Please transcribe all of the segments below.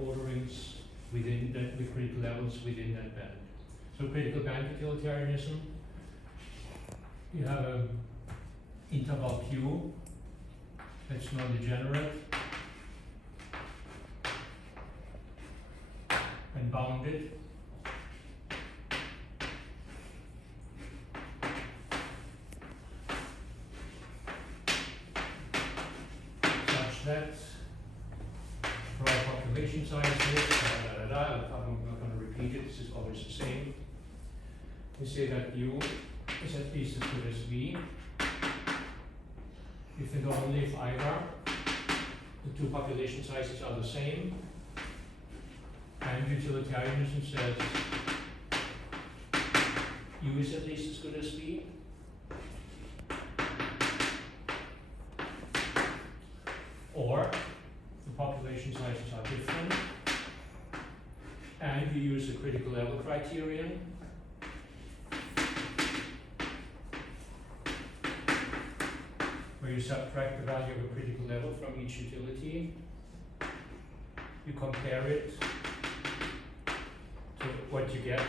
orderings within that, with critical levels within that band. So critical band utilitarianism, you have an interval Q that's non-degenerate and bounded. Such that for all population sizes, I'm not going to repeat it, this is always the same. We say that U is at least as good as V if and only if either the two population sizes are the same, and utilitarianism says U is at least as good as V. Or the population sizes are different, and you use the critical level criterion. Where you subtract the value of a critical level from each utility, you compare it to what you get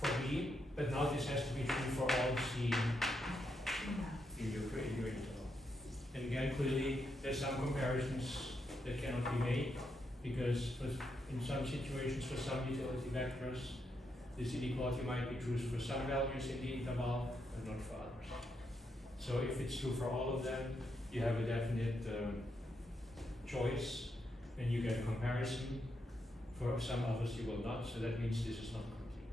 for V, but now this has to be true for all C in your interval. And again, clearly, there's some comparisons that cannot be made, because in some situations, for some utility vectors, this inequality might be true for some values in the interval, but not for others. So if it's true for all of them, you have a definite choice, and you get a comparison. For some others, you will not, so that means this is not complete.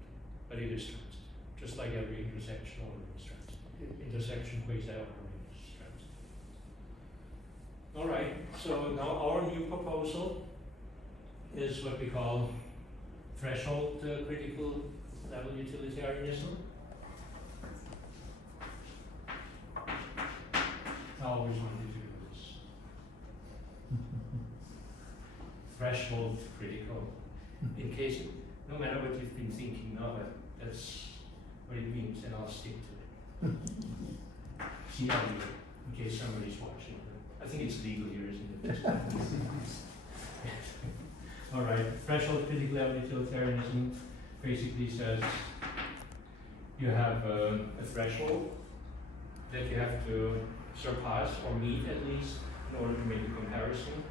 But it is transitive, just like every intersection ordering is transitive. Intersection quasi-ordering is transitive. All right, so now our new proposal is what we call threshold critical level utilitarianism. I always wanted to do this. Threshold critical. In case, no matter what you've been thinking now, that's what it means, and I'll stick to it. See how you, in case somebody's watching. I think it's legal here, isn't it? All right, threshold critical level utilitarianism basically says you have a threshold that you have to surpass or meet at least in order to make a comparison.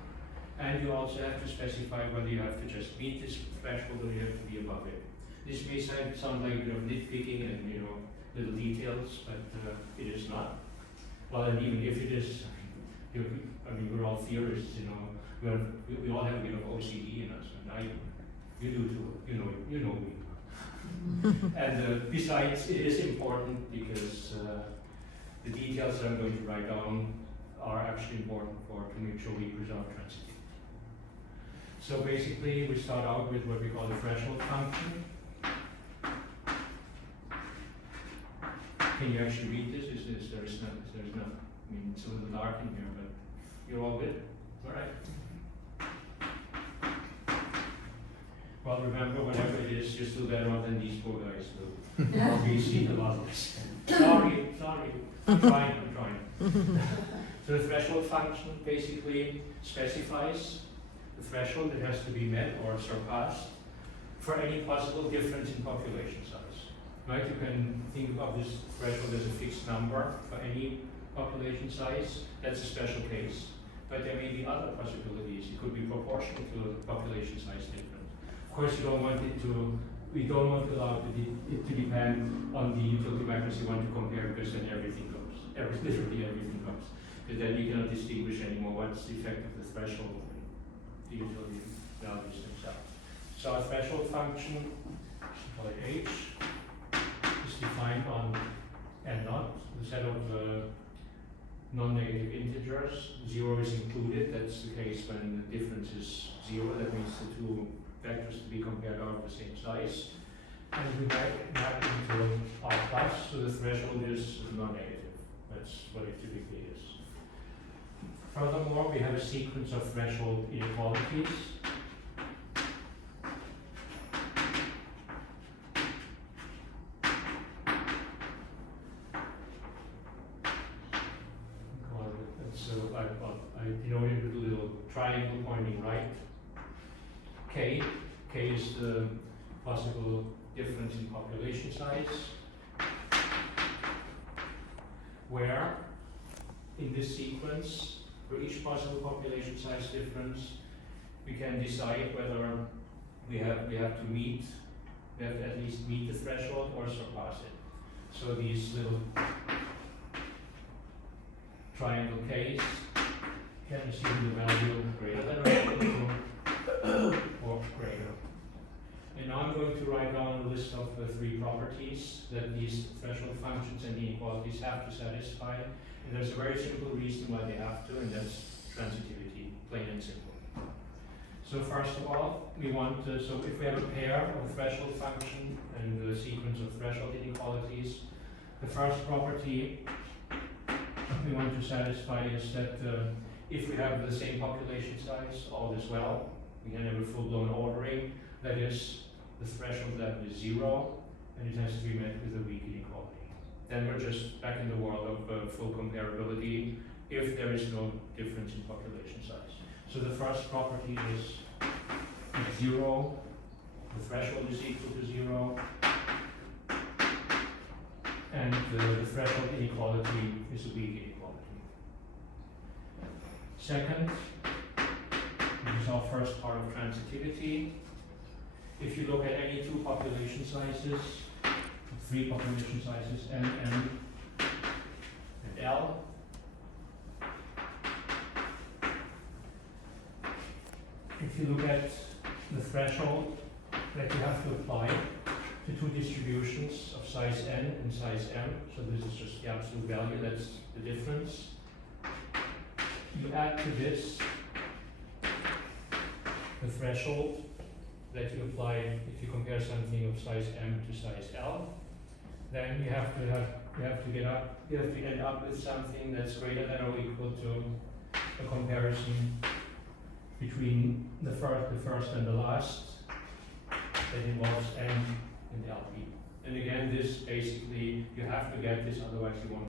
And you also have to specify whether you have to just meet this threshold or you have to be above it. This may sound like nitpicking and little details, but it is not. Well, and even if it is, I mean, we're all theorists, we all have OCD in us, and you do too, you know me. And besides, it is important because the details that I'm going to write down are actually important to make sure we preserve transitivity. So basically, we start out with what we call the threshold function. Can you actually read this? There's not. I mean, it's a little dark in here, but you're all good? All right. Well, remember, whatever it is, you're still better off than these poor guys do. We've seen a lot of this. Sorry. I'm trying. So the threshold function basically specifies the threshold that has to be met or surpassed for any possible difference in population size. Right? You can think of this threshold as a fixed number for any population size. That's a special case. But there may be other possibilities. It could be proportional to a population size difference. Of course, we don't want to allow it to depend on the utility vectors you want to compare, because then everything goes. Literally everything goes. Because then you cannot distinguish anymore what's the effect of the threshold and the utility values themselves. So our threshold function, call it H, is defined on N naught, the set of non-negative integers. 0 is included. That's the case when the difference is 0. That means the two vectors to be compared are of the same size. And we map into R plus, so the threshold is non-negative. That's what it typically is. Furthermore, we have a sequence of threshold inequalities. So I denoted with a little triangle pointing right. K. K is the possible difference in population size, where in this sequence, for each possible population size difference, we can decide whether we have to at least meet the threshold or surpass it. So these little triangle K's can assume the value greater than or equal to or greater. And now I'm going to write down a list of the three properties that these threshold functions and inequalities have to satisfy. And there's a very simple reason why they have to, and that's transitivity, plain and simple. So first of all, we want to, so if we have a pair of a threshold function and a sequence of threshold inequalities, the first property we want to satisfy is that if we have the same population size, all is well. We can have a full-blown ordering. That is, the threshold level is 0, and it has to be met with a weak inequality. Then we're just back in the world of full comparability if there is no difference in population size. So the first property is 0, the threshold is equal to 0, and the threshold inequality is a weak inequality. Second, this is our first part of transitivity. If you look at any two population sizes, three population sizes, N, M, and L, if you look at the threshold that you have to apply to two distributions of size N and size M, so this is just the absolute value, that's the difference. You add to this the threshold that you apply if you compare something of size M to size L. Then you have to end up with something that's greater than or equal to a comparison between the first and the last that involves N and LP. And again, this basically, you have to get this, otherwise you won't